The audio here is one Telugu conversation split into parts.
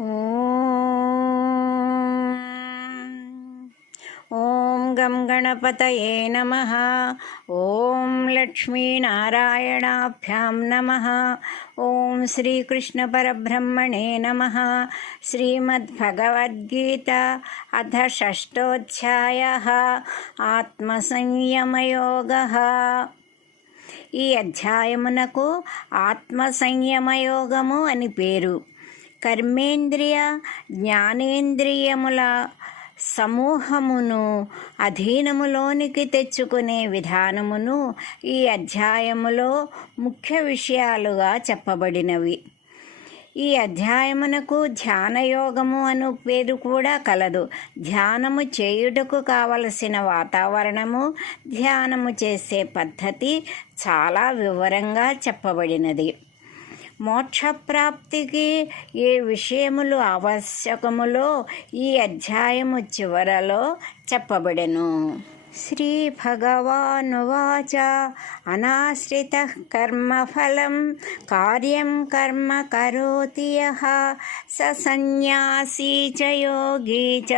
ఓం గం గణపతయే నమ ఓం లక్ష్మీనారాయణాభ్యాం నమ ఓం శ్రీకృష్ణపరబ్రహ్మణే నమ శ్రీమద్భగవద్గీత అథ షష్టోధ్యాయ ఆత్మసంయమయోగ ఈ అధ్యాయమునకు ఆత్మసంయమయోగము అని పేరు. కర్మేంద్రియ జ్ఞానేంద్రియముల సమూహమును అధీనములోనికి తెచ్చుకునే విధానమును ఈ అధ్యాయములో ముఖ్య విషయాలుగా చెప్పబడినవి. ఈ అధ్యాయమునకు ధ్యానయోగము అను పేరు కూడా కలదు. ధ్యానము చేయుటకు కావలసిన వాతావరణము ధ్యానము చేసే పద్ధతి చాలా వివరంగా చెప్పబడినది. మోక్షప్రాప్తికి ఏ విషయములు ఆవశ్యకములో ఈ అధ్యాయము చివరలో చెప్పబడెను. శ్రీ భగవానువాచ అనాశ్రిత కర్మఫలం కార్యం కర్మ కరోతి స సన్యాసీ చ యోగీ చ.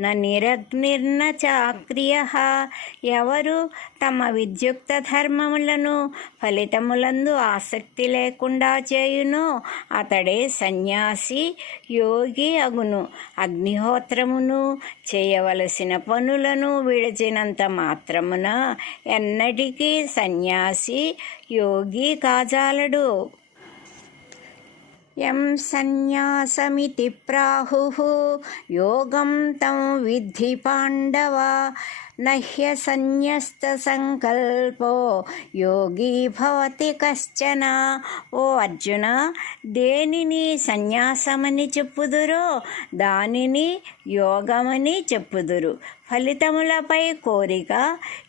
న నిరగ్నిర్న చాక్రియ. ఎవరు తమ విద్యుక్త ధర్మములను ఫలితములందు ఆసక్తి లేకుండా చేయునో. అతడే సన్యాసి యోగి అగును. అగ్నిహోత్రమును చేయవలసిన పనులను విడిచినంత మాత్రమున ఎన్నటికీ సన్యాసి యోగి కాజాలడు. యం సన్యాసమితి ప్రాహు యోగం తం విద్ధి పాండవ నహ్య సంకల్పో యోగీ భవతి కశ్చన ఓ అర్జున దేనిని సన్యాసమని చెప్పుదురో దానిని యోగమని చెప్పుదురు ఫలితములపై కోరిక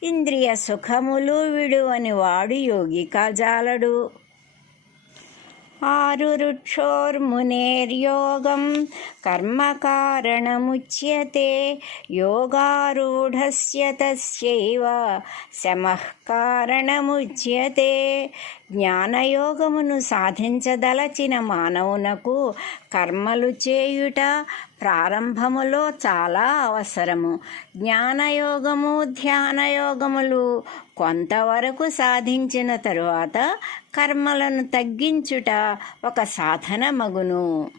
ఇంద్రియ సుఖములు విడువని వాడు యోగి కాజాలడు ఆరురుక్షోర్మునేర్యోగం కర్మకారణముచ్యతే యోగారూఢస్య తస్యైవ శమః కారణముచ్యతే జ్ఞానయోగమును సాధించదలచిన మానవునకు కర్మలు చేయుట ప్రారంభములో చాలా అవసరము. జ్ఞానయోగము ధ్యానయోగములు కొంతవరకు సాధించిన తరువాత కర్మలను తగ్గించుట ఒక సాధన మగును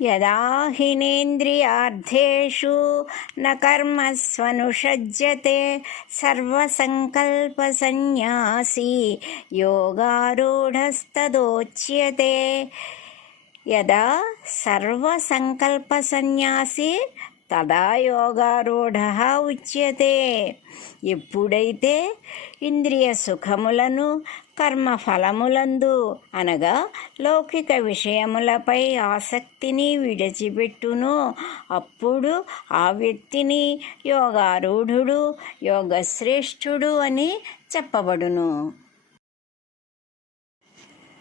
యదా హినేంద్రియార్థేషు న కర్మస్వనుషజ్యతే సర్వసంకల్పసన్యాసీ యోగారూఢస్తదోచ్యతే యదా సర్వసంకల్పసన్యాసి తదా యోగారూఢ ఉచ్యతే. ఎప్పుడైతే ఇంద్రియ సుఖములను కర్మఫలములందు అనగా లౌకిక విషయములపై ఆసక్తిని విడిచిపెట్టును అప్పుడు ఆ వ్యక్తిని యోగారూఢుడు యోగశ్రేష్ఠుడు అని చెప్పబడును.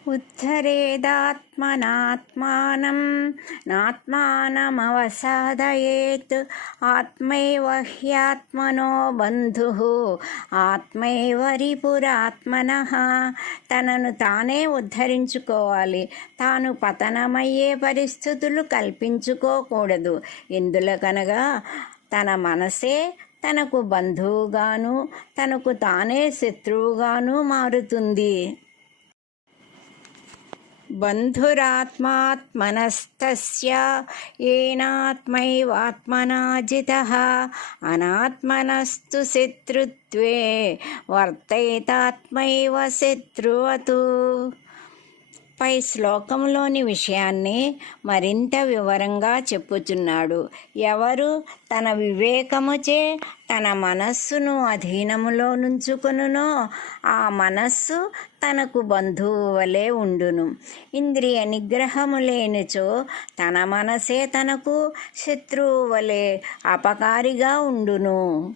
ఉద్ధరేదాత్మనాత్మానం నాత్మానమవసాదయేత్ ఆత్మైవ హ్యాత్మనో బంధు ఆత్మైవ రిపురాత్మన తనను తానే ఉద్ధరించుకోవాలి. తాను పతనమయ్యే పరిస్థితులు కల్పించుకోకూడదు. ఎందులకనగా తన మనసే తనకు బంధువుగాను తనకు తానే శత్రువుగాను మారుతుంది. बन्धुरात्मात्मनस्तस्य येनात्मैवात्मना जितः अनात्मनस्तु शत्रुत्वे वर्तयेतात्मैव शत्रुवतु। పై శ్లోకంలోని విషయాన్ని మరింత వివరంగా చెప్పుచున్నాడు. ఎవరు తన వివేకముచే తన మనస్సును అధీనములో నుంచుకునునో ఆ మనస్సు తనకు బంధువు వలె ఉండును. ఇంద్రియ నిగ్రహము లేనిచో తన మనసే తనకు శత్రువు వలె అపకారిగా ఉండును.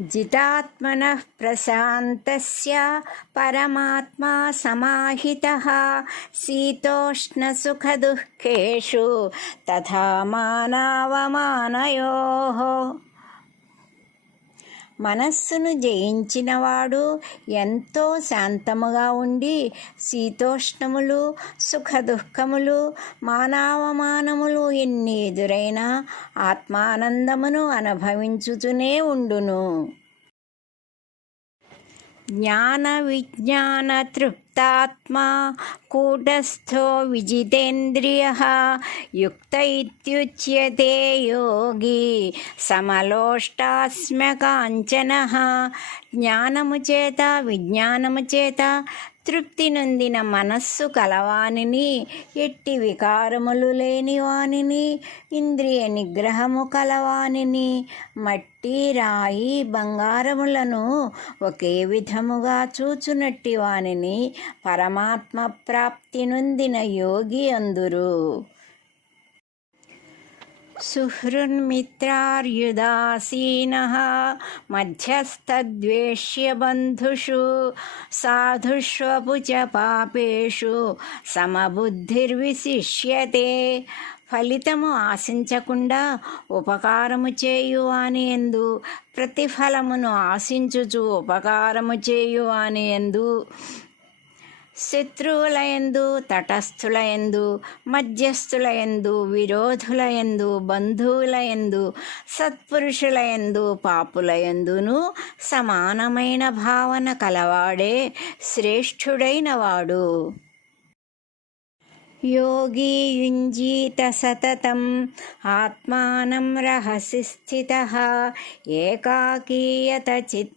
जितात्मनः प्रशान्तस्य परमात्मा समाहितः। शीतोष्णसुखदुःखेषु तथा मानावमानयोः మనస్సును జయించినవాడు ఎంతో శాంతముగా ఉండి శీతోష్ణములు సుఖదుఖములు మానవమానములు ఎన్ని ఎదురైనా ఆత్మానందమును అనుభవించుతూనే ఉండును. జ్ఞాన విజ్ఞాన తృప్తాత్మా కూటస్థో విజితేంద్రియ యుక్త ఇత్యుచ్యతే యోగి సమలోష్టాస్మ్యకాంచన జ్ఞానము చేత విజ్ఞానము చేత తృప్తి నొందిన మనస్సు కలవానిని ఎట్టి వికారములు లేని వానిని ఇంద్రియ నిగ్రహము కలవానిని మట్టి రాయి బంగారములను ఒకే విధముగా చూచునట్టి వానిని పరమాత్మ ప్రాప్తి నొందిన యోగి అందురు. సుహృన్మిత్రార్యుదాసీనः మధ్యస్థద్వేష్యబంధుషు సాధుష్వపు చ పాపేషు సమబుద్ధిర్విశిష్యతే ఫలితము ఆశించకుండా ఉపకారము చేయు అని ఎందు ప్రతిఫలమును ఆశించుచు ఉపకారము చేయు అని ఎందు శత్రువులయందు తటస్థులయందు మధ్యస్థులయందు విరోధులయందు బంధువులయందు సత్పురుషులయందు పాపులయందును సమానమైన భావన కలవాడే శ్రేష్ఠుడైన వాడు. योगी युञ्जीत सततं आत्मानं रहसि स्थितः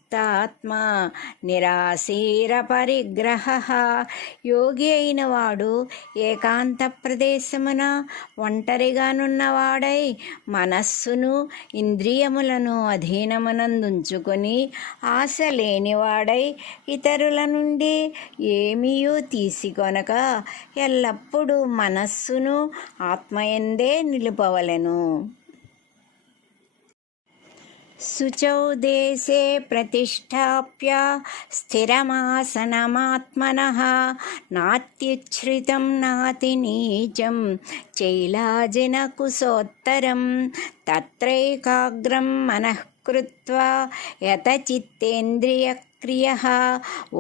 ముక్తాత్మా నిరాశీర పరిగ్రహ. యోగి అయిన వాడు ఏకాంత ప్రదేశమున ఒంటరిగానున్నవాడై మనస్సును ఇంద్రియములను అధీనమునందుంచుకొని ఆశ లేనివాడై ఇతరుల నుండి ఏమీయూ తీసుకొనక ఎల్లప్పుడూ మనస్సును ఆత్మయందే నిలుపవలెను. शुचौ देशे प्रतिष्ठाप्य स्थिरमासनमात्मनः नात्युच्छ्रितं नातिनीचं चैलाजिनकुशोत्तरं तत्रैकाग्रं मनः कृत्वा यतचित्तेन्द्रियक्रियः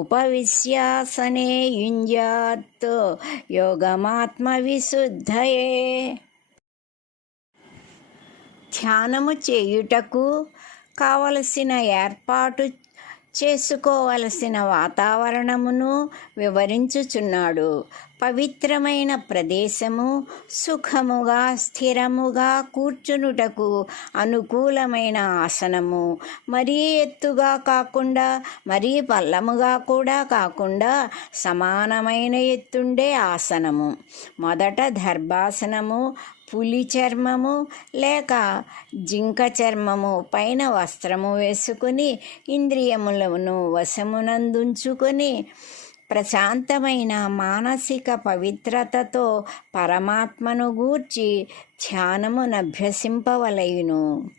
उपविश्यासने युञ्जात् योगमात्मविशुद्धये ధ్యానము చేయుటకు కావలసిన ఏర్పాటు చేసుకోవలసిన వాతావరణమును వివరించుచున్నాడు. పవిత్రమైన ప్రదేశము సుఖముగా స్థిరముగా కూర్చునుటకు అనుకూలమైన ఆసనము. మరీ ఎత్తుగా కాకుండా మరీ పల్లముగా కూడా కాకుండా సమానమైన ఎత్తుండే ఆసనము. మొదట దర్భాసనము పులి చర్మము లేక జింక చర్మము పైన వస్త్రము వేసుకుని ఇంద్రియములను వశమునందుంచుకొని ప్రశాంతమైన మానసిక పవిత్రతతో పరమాత్మను గూర్చి ధ్యానమునభ్యసింపవలయును.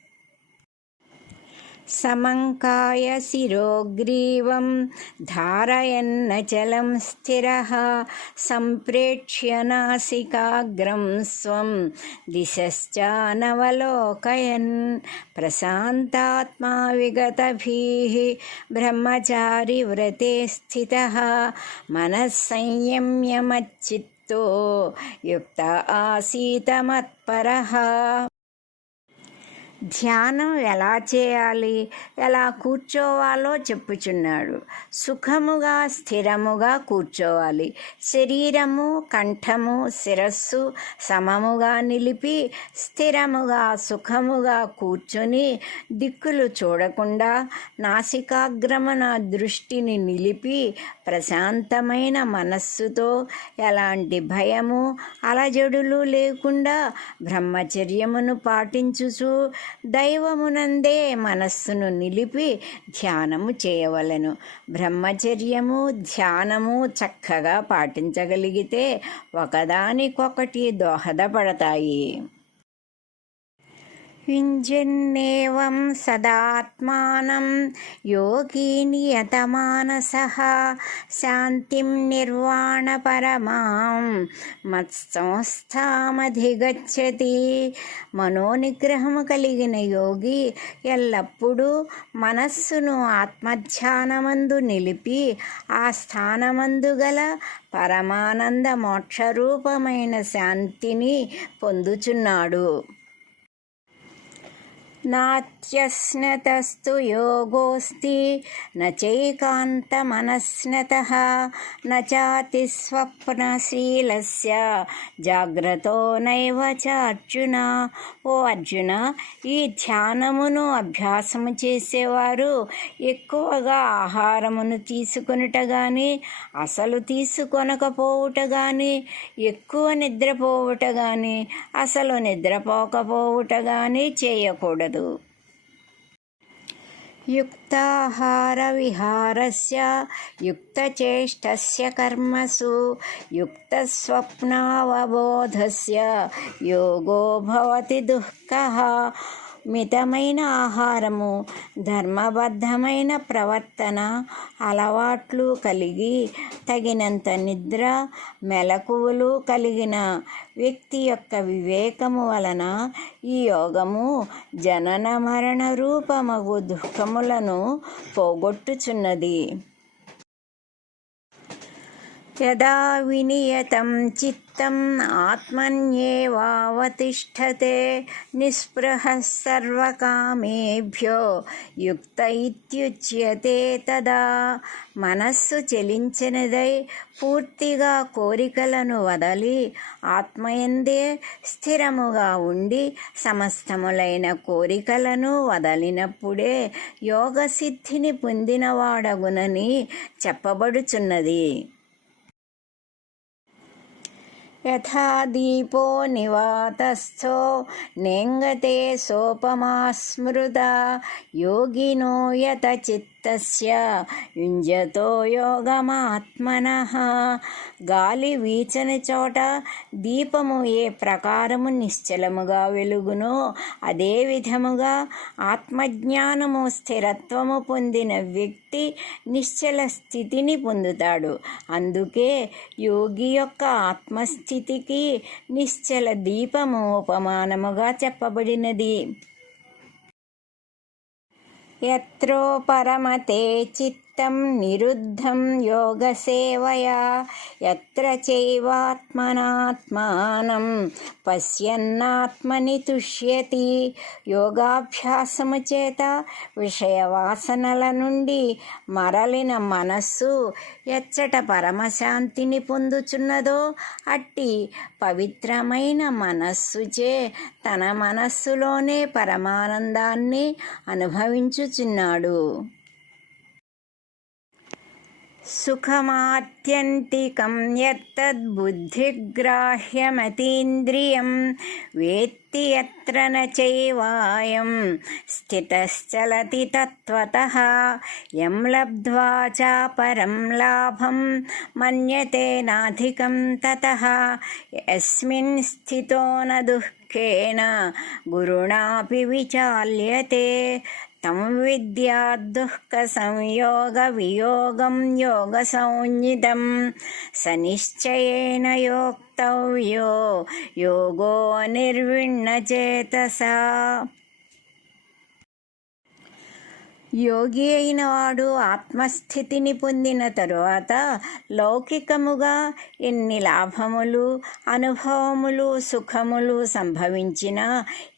समङ्काय शिरोग्रीवं धारयन्नचलं स्थिरः सम्प्रेक्ष्य नासिकाग्रं स्वं दिशश्चानवलोकयन्। प्रशान्तात्मा विगतभिः ब्रह्मचारिव्रते स्थितः मनस्संयम्यमच्चित्तो युक्त आसीतमत्परः। ధ్యానం ఎలా చేయాలి? ఎలా కూర్చోవాలో చెప్పుచున్నాడు. సుఖముగా స్థిరముగా కూర్చోవాలి. శరీరము కంఠము శిరస్సు సమముగా నిలిపి స్థిరముగా సుఖముగా కూర్చొని దిక్కులు చూడకుండా నాసికాగ్రమణ దృష్టిని నిలిపి ప్రశాంతమైన మనస్సుతో ఎలాంటి భయము అలజడులు లేకుండా బ్రహ్మచర్యమును పాటించుచు దైవమునందే మనస్సును నిలిపి ధ్యానము చేయవలెను. బ్రహ్మచర్యము ధ్యానము చక్కగా పాటించగలిగితే ఒకదానికొకటి దోహదపడతాయి. युञ्जन्नेवं सदात्मानं योगी नियतमानसः శాంతిం నిర్వాణపరమాం మత్సంస్థామధిగచ్చతి మనోనిగ్రహము కలిగిన యోగి ఎల్లప్పుడూ మనస్సును ఆత్మధ్యానమందు నిలిపి ఆ స్థానమందు గల పరమానంద మోక్షరూపమైన శాంతిని పొందుచున్నాడు నాత్యస్నతస్తు యోగోస్తి నైకాంతమనస్నత నాతి స్వప్నశీలస్య జాగ్రతో నైవ అర్జున ఓ అర్జున ఈ ధ్యానమును అభ్యాసము చేసేవారు ఎక్కువగా ఆహారమును తీసుకొనుట కానీ అసలు తీసుకొనకపోవుట కానీ ఎక్కువ నిద్రపోవుట కానీ అసలు నిద్రపోకపోవుట కానీ చేయకూడదు. చేశాడు యుక్తాహారవిహారస్య యుక్తచేష్టస్య కర్మసు యుక్తస్వప్నావబోధస్య యోగో భవతి దుఃఖ. మితమైన ఆహారము ధర్మబద్ధమైన ప్రవర్తన అలవాట్లు కలిగి తగినంత నిద్ర మెలకువలు కలిగిన వ్యక్తి యొక్క వివేకము వలన ఈ యోగము జనన మరణ రూపమగు దుఃఖములను పోగొట్టుచున్నది. యదా వినియతం చిత్తం ఆత్మన్యేవావతిష్టతే నిస్పృహ సర్వకామేభ్యో యుక్త ఇత్యుచ్యతే తదా మనస్సు చెలించినదై పూర్తిగా కోరికలను వదలి ఆత్మయందే స్థిరముగా ఉండి సమస్తములైన కోరికలను వదలినప్పుడే యోగసిద్ధిని పొందినవాడగునని చెప్పబడుచున్నది यथा दीपो निवातस्थो नेङ्गते सोपमा स्मृता योगिनो यतचित् తస్య యుంజతో యోగమాత్మన గాలి వీచని చోట దీపము ఏ ప్రకారము నిశ్చలముగా వెలుగునో అదే విధముగా ఆత్మజ్ఞానము స్థిరత్వము పొందిన వ్యక్తి నిశ్చల స్థితిని పొందుతాడు. అందుకే యోగి యొక్క ఆత్మస్థితికి నిశ్చల దీపము ఉపమానముగా చెప్పబడినది. यत्रोपरमते चित् చిత్తం నిరుద్ధం యోగసేవయా ఎత్ర చైవాత్మనాత్మానం పశ్యన్నాత్మని తుష్యతి యోగాభ్యాసము చేత విషయవాసనల నుండి మరలిన మనస్సు ఎచ్చట పరమశాంతిని పొందుచున్నదో అట్టి పవిత్రమైన మనస్సుచే తన మనస్సులోనే పరమానందాన్ని అనుభవించుచున్నాడు. सुखमात्यन्तिकं यत्तद्बुद्धिग्राह्यमतीन्द्रियं वेत्ति यत्र न चैवायं स्थितश्चलति तत्त्वतः यं लब्ध्वा च परं लाभं मन्यते नाधिकं ततः यस्मिन् स्थितो न दुः విచాల్యతే. తం విద్యా దుఃఖ సంయోగ వియోగం యోగ సంజ్ఞితం స నిశ్చయేన యోక్తవ్యో యోగో నిర్విణ్ణచేతసా. యోగి అయిన వాడు ఆత్మస్థితిని పొందిన తరువాత లౌకికముగా ఎన్ని లాభములు అనుభవములు సుఖములు సంభవించినా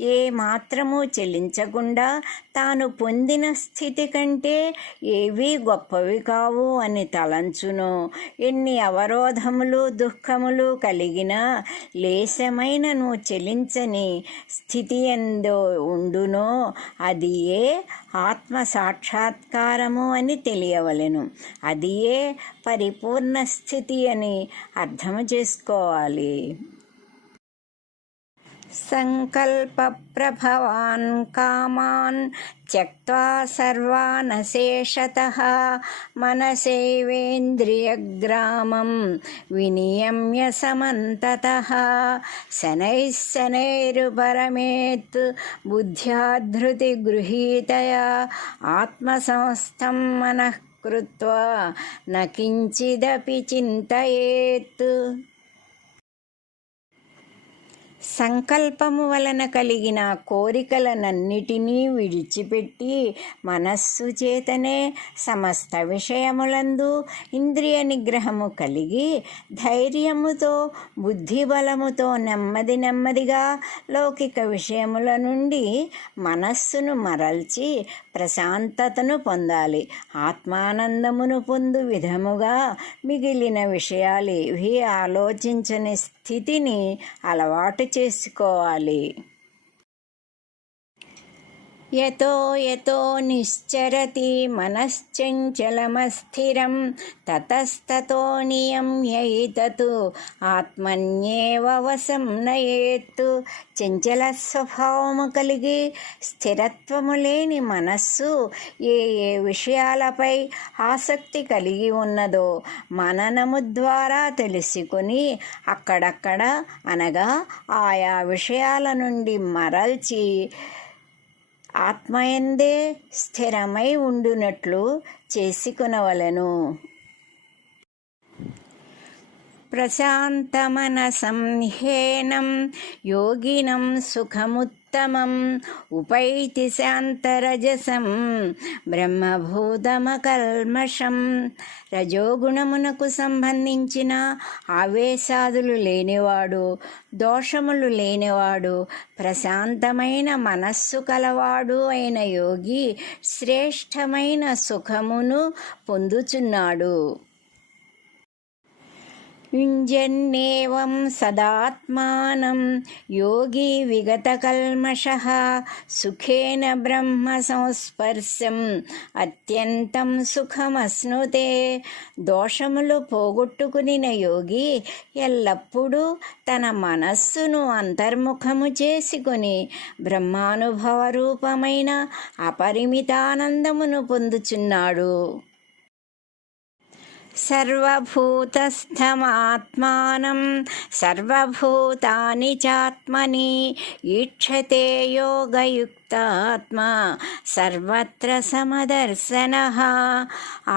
ఏ మాత్రము చెల్లించకుండా తాను పొందిన స్థితి కంటే ఏవీ గొప్పవి కావు అని తలంచును. ఎన్ని అవరోధములు దుఃఖములు కలిగినా లేశమైనను చెలించని స్థితి ఎందో ఉండునో అది ఏ ఆత్మ సాక్షాత్కారము అని తెలియవలెను. అది ఏ పరిపూర్ణ స్థితి అని అర్థం చేసుకోవాలి. सङ्कल्पप्रभवान् कामान् त्यक्त्वा सर्वानशेषतः मनसैवेन्द्रियग्रामं विनियम्य समन्ततः। शनैः शनैरुपरमेत् बुद्ध्या धृतिगृहीतया आत्मसंस्थं मनः कृत्वा न किञ्चिदपि चिन्तयेत् సంకల్పము వలన కలిగిన కోరికలనన్నిటినీ విడిచిపెట్టి మనస్సు చేతనే సమస్త విషయములందు ఇంద్రియ నిగ్రహము కలిగి ధైర్యముతో బుద్ధి బలముతో నెమ్మది నెమ్మదిగా లౌకిక విషయముల నుండి మనస్సును మరల్చి ప్రశాంతతను పొందాలి. ఆత్మానందమును పొందు విధముగా మిగిలిన విషయాలేవి ఆలోచించని స్థితిని అలవాటు చేసుకోవాలి. యతో యతో నిశ్చరతి మనశ్చంచలమస్థిరం తతస్తతో నియమ్యైతత్ ఆత్మన్యేవ వశం నయేత్తు చంచల స్వభావము కలిగి స్థిరత్వము లేని మనస్సు ఏ ఏ విషయాలపై ఆసక్తి కలిగి ఉన్నదో మననము ద్వారా తెలుసుకొని అక్కడక్కడ అనగా ఆయా విషయాల నుండి మరల్చి ఆత్మయందే స్థిరమై ఉండునట్లు చేసుకునవలను. ప్రశాంతమనసంహేనం యోగినం సుఖముత్తమం ఉపైతి శాంతరజసం బ్రహ్మభూతమకల్మషం రజోగుణమునకు సంబంధించిన ఆవేశాదులు లేనివాడు దోషములు లేనివాడు ప్రశాంతమైన మనస్సు కలవాడు అయిన యోగి శ్రేష్టమైన సుఖమును పొందుచున్నాడు. युञ्जन्नेवं सदात्मानं योगी विगतकल्मषः सुखेन బ్రహ్మసంస్పర్శం అత్యంతం సుఖమస్నుతే దోషములు పోగొట్టుకునిన యోగి ఎల్లప్పుడూ తన మనస్సును అంతర్ముఖము చేసుకుని బ్రహ్మానుభవ రూపమైన అపరిమితానందమును పొందుచున్నాడు సర్వభూతస్థమాత్మానం సర్వభూతాని చాత్మని ఈక్షతే యోగయుక్తాత్మా సర్వత్ర సమదర్శన.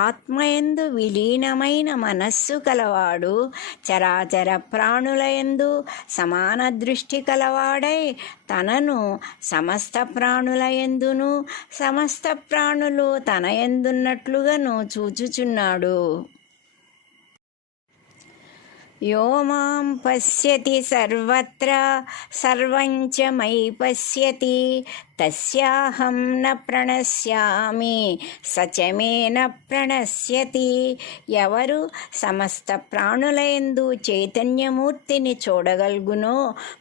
ఆత్మయందు విలీనమైన మనస్సు కలవాడు చరాచర ప్రాణులయందు సమాన దృష్టి కలవాడై తనను సమస్త ప్రాణులయందును సమస్త ప్రాణులు తన ఎందున్నట్లుగాను చూచుచున్నాడు. यो मां पश्यति सर्वत्र सर्वं च मयि पश्यति తస్యాహం న ప్రణశ్యామి సచమే న ప్రణశ్యతి ఎవరు సమస్త ప్రాణులయందు చైతన్యమూర్తిని చూడగలుగునో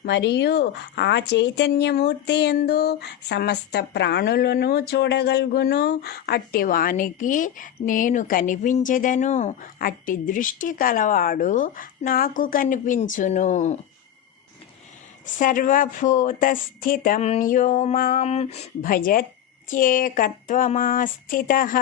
మరియు ఆ చైతన్యమూర్తి ఎందు సమస్త ప్రాణులను చూడగలుగును అట్టి వానికి నేను కనిపించదను అట్టి దృష్టి కలవాడు నాకు కనిపించును. सर्वभूतस्थितं यो माँ भजत्येकत्वमास्थितः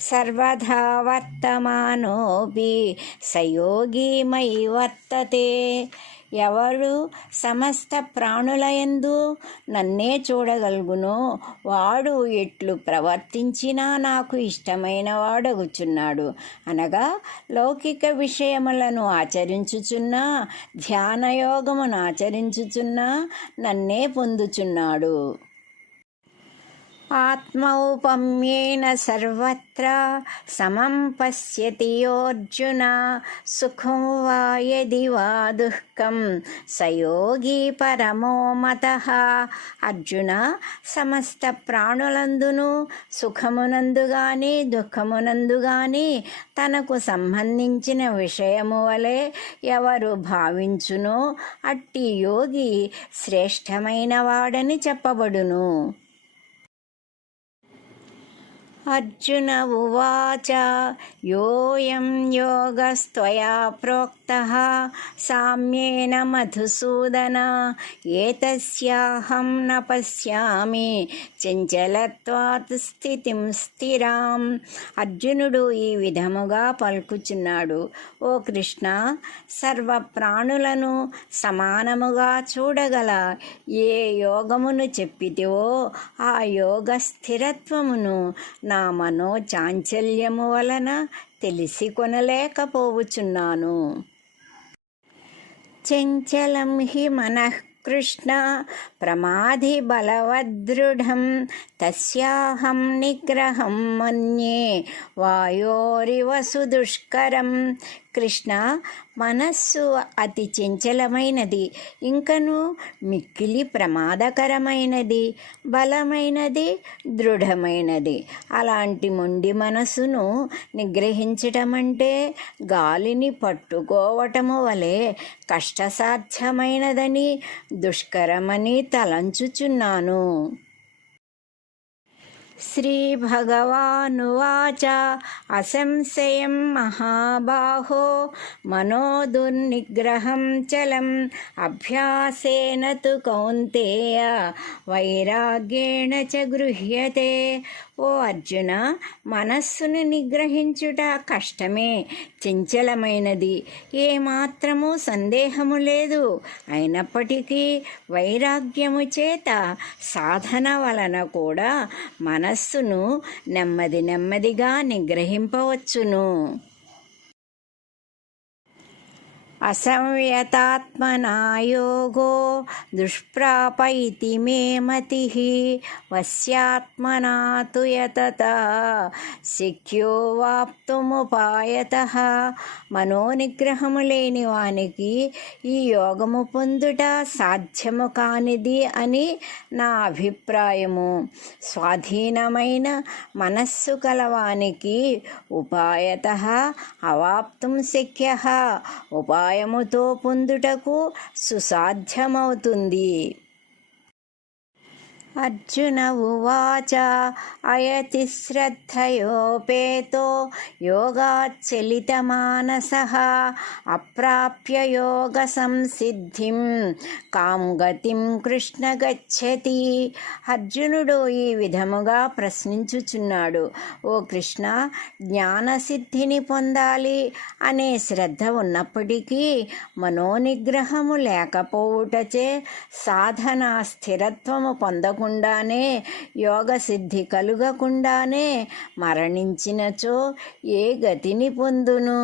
सर्वधा वर्तमानोऽपि स योगी मयि वर्तते। ఎవరు సమస్త ప్రాణులయందు నన్నే చూడగలుగునో? వాడు ఎట్లు ప్రవర్తించినా నాకు ఇష్టమైన వాడగుచున్నాడు. అనగా లౌకిక విషయములను ఆచరించుచున్నా ధ్యానయోగమును ఆచరించుచున్నా నన్నే పొందుచున్నాడు. ఆత్మౌపమ్యేన సర్వత్ర సమం పశ్యతి యోర్జున సుఖం వా యది వా దుఃఖం సయోగి పరమో మత అర్జున సమస్త ప్రాణులందును సుఖమునందుగాని దుఃఖమునందుగాని తనకు సంబంధించిన విషయము వలె ఎవరు భావించునో అట్టి యోగి శ్రేష్టమైన వాడని చెప్పబడును. अर्जुन उवाच योऽयं योगस्त्वया प्रोक्त సామ్యేన మధుసూదన ఏతస్యాహం న పశ్యామి చంచలత్వాత్ స్థితిం స్థిరాం అర్జునుడు ఈ విధముగా పలుకుచున్నాడు. ఓ కృష్ణ సర్వ ప్రాణులను సమానముగా చూడగల ఏ యోగమును చెప్పితివో ఆ యోగ స్థిరత్వమును నా మనో చాంచల్యము వలన తెలిసి కొనలేకపోవచున్నాను चञ्चलं हि मनः कृष्ण। प्रमाधिबलवद्दृढं तस्याहं निग्रहं मन्ये। वायोरिव सुदुष्करं కృష్ణ మనస్సు అతి చంచలమైనది. ఇంకను మిక్కిలి ప్రమాదకరమైనది బలమైనది దృఢమైనది. అలాంటి మొండి మనసును నిగ్రహించటం అంటే గాలిని పట్టుకోవటము వలె కష్టసాధ్యమైనదని దుష్కరమని తలంచుచున్నాను. श्रीभगवानुवाच असंशयं महाबाहो मनोदुर्निग्रहं चलम् अभ्यासेन तु कौन्तेय వైరాగ్యేణ చ గృహ్యతే ఓ అర్జున మనస్సును నిగ్రహించుట కష్టమే చంచలమైనది ఏమాత్రము సందేహము లేదు అయినప్పటికీ వైరాగ్యము చేత సాధన వలన కూడా మనస్సును నెమ్మది నెమ్మదిగా నిగ్రహింపవచ్చును. असंयतात्मना योगो दुष्प्राप इति मे मतिः वस्यात्मना तु यतता శక్యో వాప్తుముపాయత మనోనిగ్రహము లేని వానికి ఈ యోగము పొందుట సాధ్యము కానిది అని నా అభిప్రాయము స్వాధీనమైన మనస్సు కలవానికి ఉపాయత అవాప్తుం శక్య ఉపాయముతో పొందుటకు సుసాధ్యమవుతుంది. అర్జున ఉవాచ అయతి శ్రద్ధయోపేతో యోగాచ్చలితమానస అప్రాప్య యోగ సంసిద్ధిం కాం గతిం కృష్ణ గచ్చతి. అర్జునుడు ఈ విధముగా ప్రశ్నించుచున్నాడు. ఓ కృష్ణ జ్ఞానసిద్ధిని పొందాలి అనే శ్రద్ధ ఉన్నప్పటికీ మనోనిగ్రహము లేకపోవుటచే సాధన స్థిరత్వము పొందకు కలగకుండానే యోగ సిద్ధి కలుగకుండానే మరణించినచో ఏ గతిని పొందును?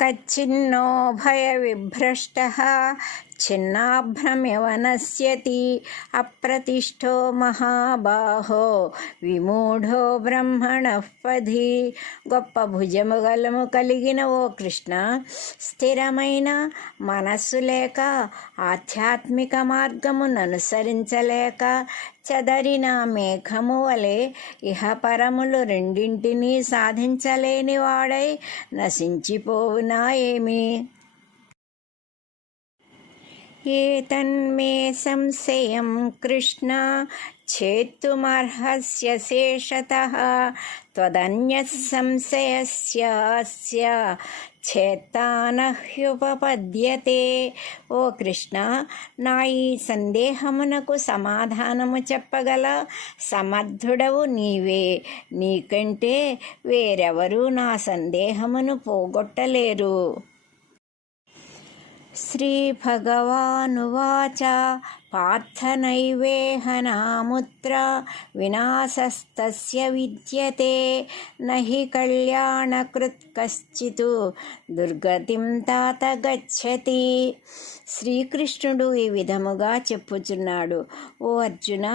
కచ్చిన్నో భయ విభ్రష్ట చిన్నాభ్రమ్యవనశ్యతి అప్రతిష్టో మహాబాహో. విమూఢో బ్రహ్మణపధి. గొప్ప భుజము గలము కలిగిన ఓ కృష్ణ. స్థిరమైన మనస్సు లేక ఆధ్యాత్మిక మార్గమును అనుసరించలేక చెదరిన మేఘము వలె ఇహపరములు రెండింటినీ సాధించలేని వాడై నశించిపోవునా ఏమి ఏతన్మే సంశయం కృష్ణ చేతుమర్హస్య శేషత త్వదన్య సంశయస్యాస్య చేత్తానహ్యుపపద్యతే ఓ కృష్ణ నా ఈ సందేహమునకు సమాధానము చెప్పగల సమర్థుడవు నీవే నీకంటే వేరెవరూ నా సందేహమును పోగొట్టలేరు. श्रीभगवानुवाच पार्थनैवेहनामुत्र विनाशस्तस्य विद्यते न हि कल्याणकृत् कश्चित् దుర్గతిం తాత గచ్చతి శ్రీకృష్ణుడు ఈ విధముగా చెప్పుచున్నాడు ఓ అర్జున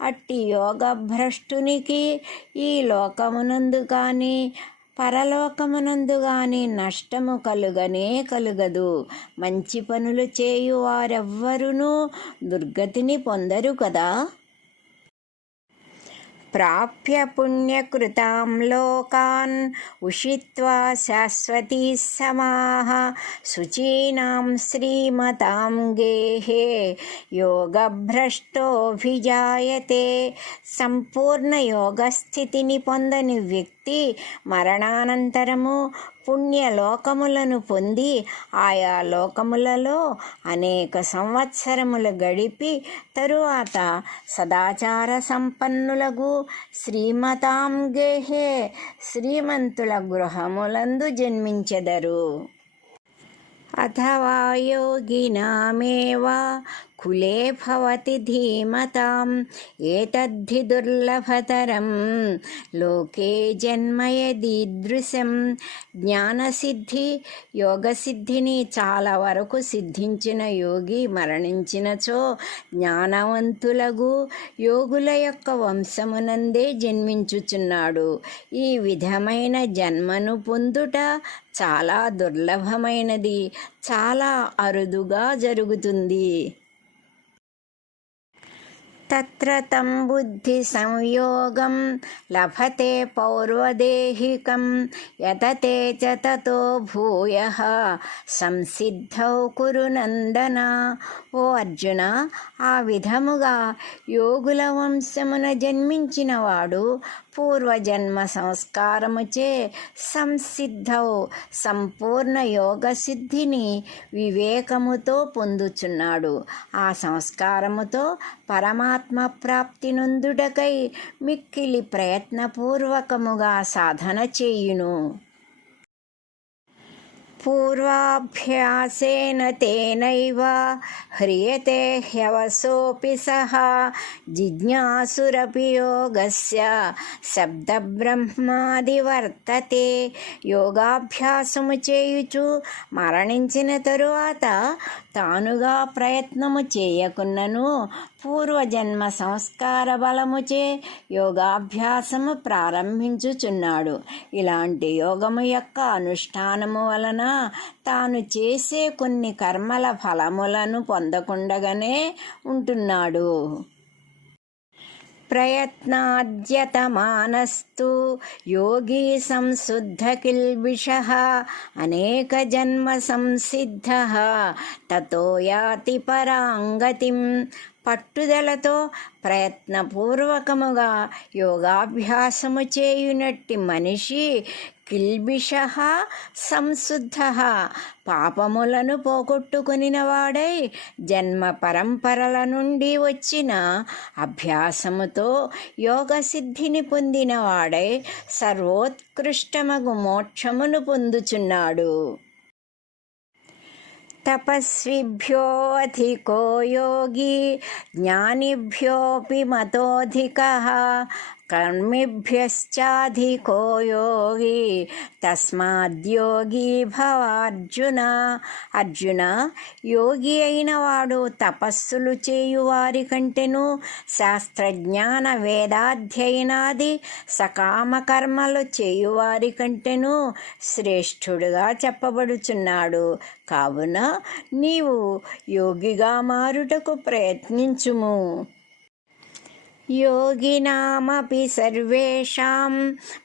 అట్టి యోగ భ్రష్టునికి ఈ లోకమునందు కానీ పరలోకమునందు గాని నష్టము కలుగనే కలుగదు. మంచి పనులు చేయు వారెవ్వరునూ దుర్గతిని పొందరు కదా? ప్రాప్య పుణ్యకృతాం లోకాన్ ఉషిత్వా శాశ్వతీ సమాహ శుచీనాం శ్రీమతాం గేహే యోగభ్రష్టోభిజాయతే సంపూర్ణ యోగస్థితిని పొందని వ్యక్తి మరణానంతరము పుణ్యలోకములను పొంది ఆయా లోకములలో అనేక సంవత్సరములు గడిపి తరువాత సదాచార సంపన్నులకు శ్రీమతాం గేహే శ్రీమంతుల గృహములందు జన్మించెదరు. అథవా యోగినామేవా కులే భవతి ధీమతాం ఏతద్ధి దుర్లభతరం లోకే జన్మయదీదృశం జ్ఞానసిద్ధి యోగసిద్ధిని చాలా వరకు సిద్ధించిన యోగి మరణించినచో జ్ఞానవంతులగు యోగుల యొక్క వంశమునందే జన్మించుచున్నాడు. ఈ విధమైన జన్మను పొందుట చాలా దుర్లభమైనది చాలా అరుదుగా జరుగుతుంది. తత్ర తం బుద్ధి సంయోగం లభతే పౌర్వదేహికం యతతే చతతో తతో భూయ సంసిద్ధౌ కురు నందన. ఓ అర్జున ఆ విధముగా యోగుల వంశమున జన్మించినవాడు పూర్వజన్మ సంస్కారముచే సంసిద్ధౌ సంపూర్ణ యోగ సిద్ధిని వివేకముతో పొందుచున్నాడు. ఆ సంస్కారముతో పరమాత్మ ప్రాప్తి నందుడకై మిక్కిలి ప్రయత్నపూర్వకముగా సాధన చేయును. పూర్వాభ్యాసేన తేనైవ హ్రియతే హ్యవసోపి సహ జిజ్ఞాసురపి యోగస్య శబ్దబ్రహ్మాది వర్తతే యోగాభ్యాసము చేయుచు మరణించిన తరువాత తానుగా ప్రయత్నము చేయకున్నను పూర్వజన్మ సంస్కార బలముచే యోగాభ్యాసము ప్రారంభించుచున్నాడు. ఇలాంటి యోగము యొక్క అనుష్ఠానము వలన తాను చేసే కొన్ని కర్మల ఫలములను పొందకుండగానే ఉంటున్నాడు. ప్రయత్నాద్యతమానస్తు యోగి సంశుద్ధ కిల్బిష అనేక జన్మ సంసిద్ధ తతో యాతి పరాంగతిం పట్టుదలతో ప్రయత్నపూర్వకముగా యోగాభ్యాసము చేయునట్టి మనిషి కిల్బిష సంశుద్ధ. పాపములను పోగొట్టుకునినవాడై జన్మ పరంపరల నుండి వచ్చిన అభ్యాసముతో యోగ సిద్ధిని పొందినవాడై సర్వోత్కృష్టమగు మోక్షమును పొందుచున్నాడు. తపస్విభ్యోధికో యోగి జ్ఞానిభ్యోపి మతోధిక. కర్మిభ్యశ్చాధికో యోగి తస్మాద్యోగి భవార్జున. అర్జున యోగి అయిన వాడు తపస్సులు చేయువారి కంటెను శాస్త్రజ్ఞాన వేదాధ్యయనాది సకామ కర్మలు చేయువారి కంటెను శ్రేష్ఠుడుగా చెప్పబడుచున్నాడు. కావున నీవు యోగిగా మారుటకు ప్రయత్నించుము. योगिनामपि सर्वेषां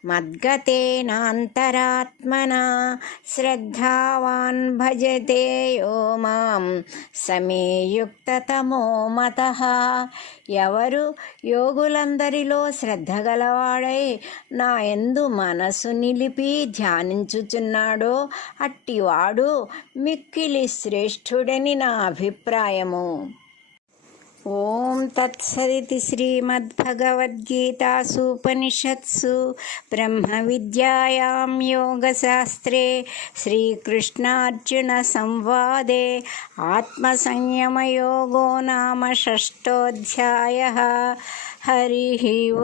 मद्गतेनान्तरात्मना श्रद्धावान् भजते यो మాం సమే యుక్తతమో మత ఎవరు యోగులందరిలో శ్రద్ధ గలవాడై నా ఎందు మనసు నిలిపి ధ్యానించుచున్నాడో అట్టివాడు మిక్కిలి శ్రేష్ఠుడని నా అభిప్రాయము ॐ तत्सदिति श्रीमद्भगवद्गीतासूपनिषत्सु ब्रह्मविद्यायां योगशास्त्रे श्रीकृष्णार्जुनसंवादे आत्मसंयमयोगो नाम षष्ठोऽध्यायः। हरिः ओ